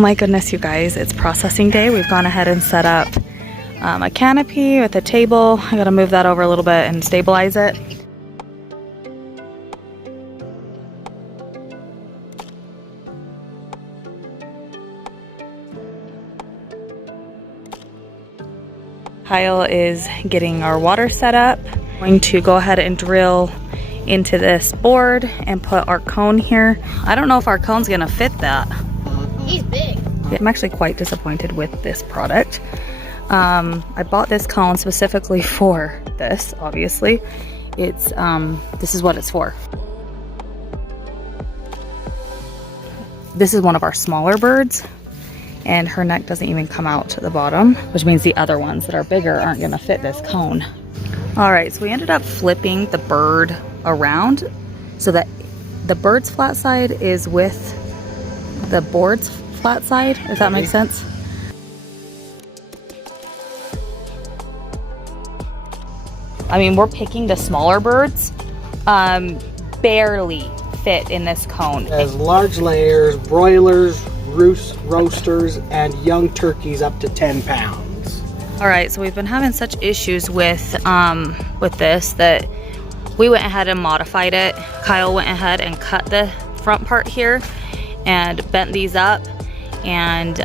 my goodness, you guys, it's processing day. We've gone ahead and set up a canopy with a table. I gotta move that over a little bit and stabilize it. Kyle is getting our water set up. I'm going to go ahead and drill into this board and put our cone here. I don't know if our cone's gonna fit that. He's big. I'm actually quite disappointed with this product. I bought this cone specifically for this, obviously. It's, this is what it's for. This is one of our smaller birds, and her neck doesn't even come out to the bottom, which means the other ones that are bigger aren't gonna fit this cone. All right, so we ended up flipping the bird around so that the bird's flat side is with the board's flat side, if that makes sense. I mean, we're picking the smaller birds, barely fit in this cone. As large layers, broilers, roasters, and young turkeys up to 10 pounds. All right, so we've been having such issues with this that we went ahead and modified it. Kyle went ahead and cut the front part here and bent these up and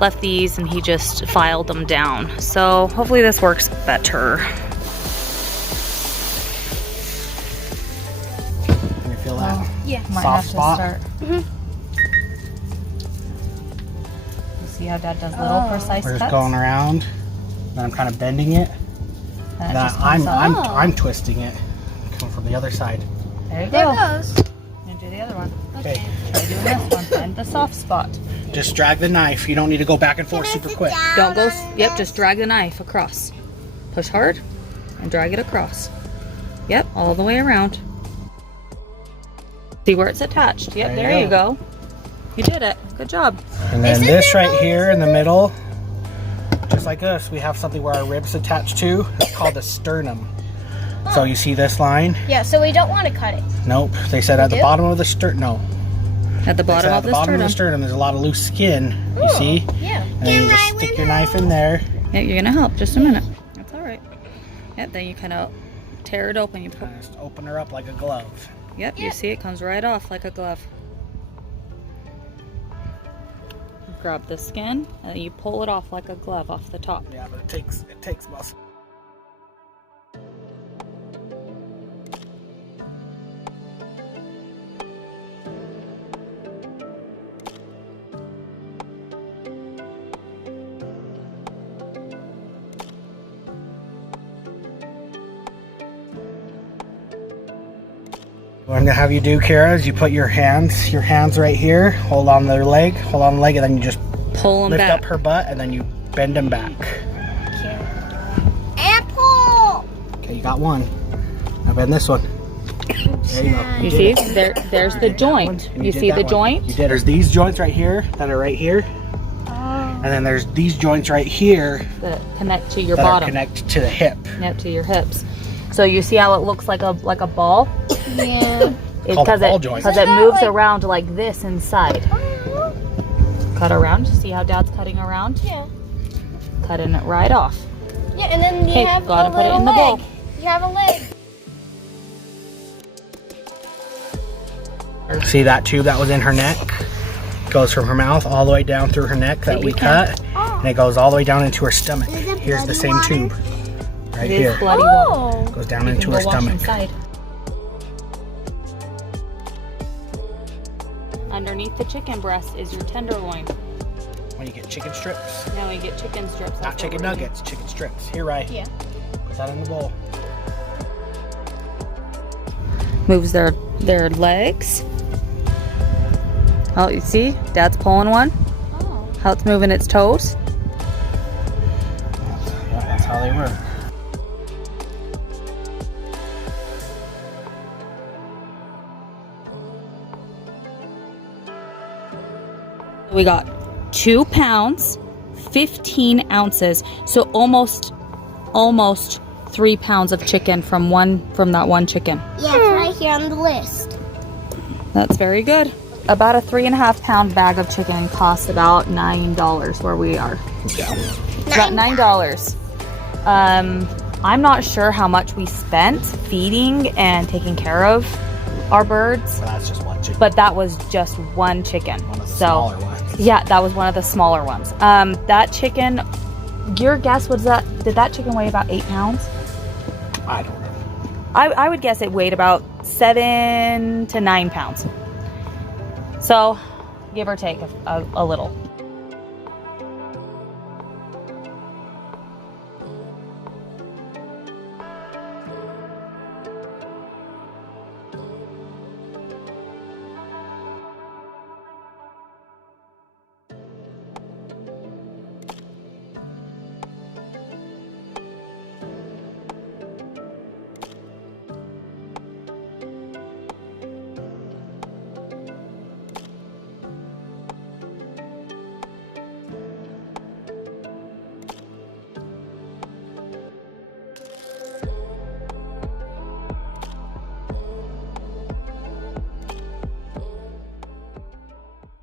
left these, and he just filed them down. So hopefully this works better. Can you feel that? Yeah. Soft spot? You see how Dad does little precise We're cuts? just going around, then I'm kind of bending it. And it Then just comes up. I'm twisting it. Come from the other side. There you There go. it goes. And do the other one. Okay. Try doing this one. Find the soft spot. Just drag the knife. You don't need to go back and forth super quick. Don't go. Yep. Just drag the knife across. Push hard and drag it across. Yep. All the way around. See where it's attached. Yep. There you go. You did it. Good job. And then this right here in the middle, just like us, we have something where our ribs attach to. It's called a sternum. So you see this line? Yeah, so we don't want to cut it. Nope. They said at the bottom of the sternum. No. At the bottom of At the the bottom of the sternum. sternum, there's a lot of loose skin. You see? Yeah. And then you just stick your knife in there. Yeah, you're gonna help. Just a minute. That's all right. Yep. Then you kind of tear it open. You put. Just open her up like a glove. Yep. You see it comes right off like a glove. Grab the skin and then you pull it off like a glove off the top. Yeah, but it takes muscle. What I'm gonna have you do, Kara, is you put your hands right here, hold on their leg, and then you just Pull them lift back. up her butt, and then you bend them back. And pull. Okay, you got one. Now bend this one. There you go. You see? There's the joint. You see the joint? You did. There's these joints right here that are right here. And then there's these joints right here That connect to your that bottom. connect to the hip. Connect to your hips. So you see how it looks like a ball? Yeah. It's Called because ball joint. it moves around like this inside. Cut around. See how Dad's cutting around? Yeah. Cutting it right off. Yeah, and then you Hey, have gotta a put it little in the bowl. leg. You have a leg. See that tube that was in her neck? Goes from her mouth all the way down through her neck that we cut. And it goes all the way down into her stomach. Here's the same tube. Right It here. is bloody water. Goes down You into can her go wash stomach. inside. Underneath the chicken breast is your tenderloin. When you get chicken strips. Now we get chicken strips. Not chicken nuggets, chicken strips. Here, right? Yeah. Put that in the bowl. Moves their legs. Oh, you see? Dad's pulling one. Oh. How it's moving its toes. That's how they work. We got 2 pounds, 15 ounces. So almost 3 pounds of chicken from that one chicken. Yeah, it's right here on the list. That's very good. about a 3.5 pound bag of chicken cost about $9 where we are. Yeah. About $9. I'm not sure how much we spent feeding and taking care of our birds, But that's just one chicken. but that was just one chicken. One of the So smaller ones. yeah, that was one of the smaller ones. That chicken, your guess was that, did that chicken weigh about 8 pounds? I don't know. I would guess it weighed about 7 to 9 pounds. So give or take a little.